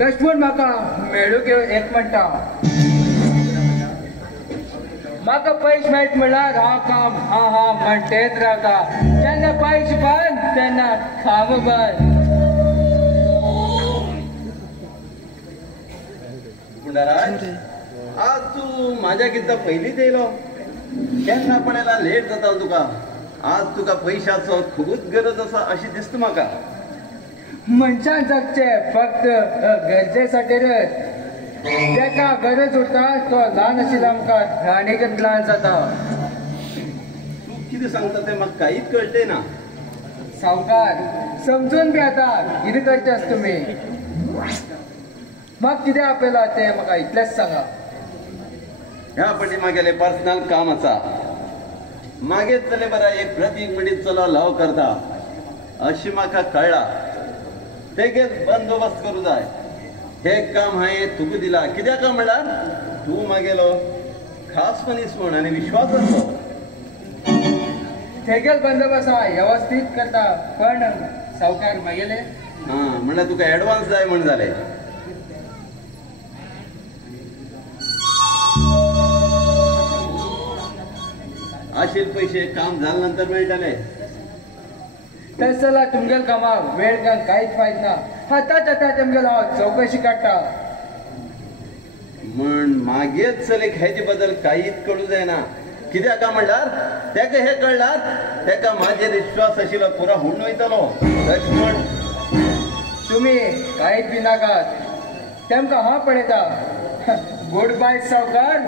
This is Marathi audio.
तशपून म्हाका मेळूक एक म्हणटा म्हाका पयशे मेळट म्हणल्यार हांव काम हा हा म्हणटेच रावता जेन्ना पयशे बंद तेन्ना काम बंद पुंडराज आज तू माझ्या किंवा पयलींच येयलो केन्ना पळयला लेट जाता तुका आज तुका पयशाचो खूबच गरज आसा अशी दिसता म्हाका मनशान जगचे फक्त गरजेसाठीच जेका गरज उरता तो ल्हान आशिल्लो आमकां आनीकच ल्हान जाता तू कितें सांगता तें म्हाका कांयच कळटें ना सावकार समजून बी आता कितें करचें तुमी म्हाका कितें आपयला तें म्हाका इतलेंच सांगा ह्या फाटी म्हागेलें पर्सनल काम आसा मागेच चले बरा एक प्रतीक मनीस चलो लव करता अशी म्हाका कळ्ळा तेगेच बंदोबस्त करूं जाय हे काम हांवें तुका दिला कित्याक म्हणल्यार तूं मागेलो खास मनीस म्हण आनी विश्वास आसलो तेगेल बंदोबस्त हांव वेवस्थीत करता पण सावकार मागेले म्हणल्यार तुका एडवान्स जाय म्हण जालें आशिल्ले पयशे काम जाले नंतर मेळटले तस जाल्यार तुमगेल कामाक वेळ घालून कांयच फायदो ना आतांच आतां तुमगेलो हांव चवकशी काडटा म्हण मागेच चलेक हेजे बद्दल कांयच कळूं जायना कित्याक म्हणल्यार तेका हे कळल्यार तेका म्हाजेर विश्वास आशिल्लो पुरो हुण वयतलो म्हण तुमी कांयच बी नाकात तेमकां हांव पळयता गुड बाय सावकार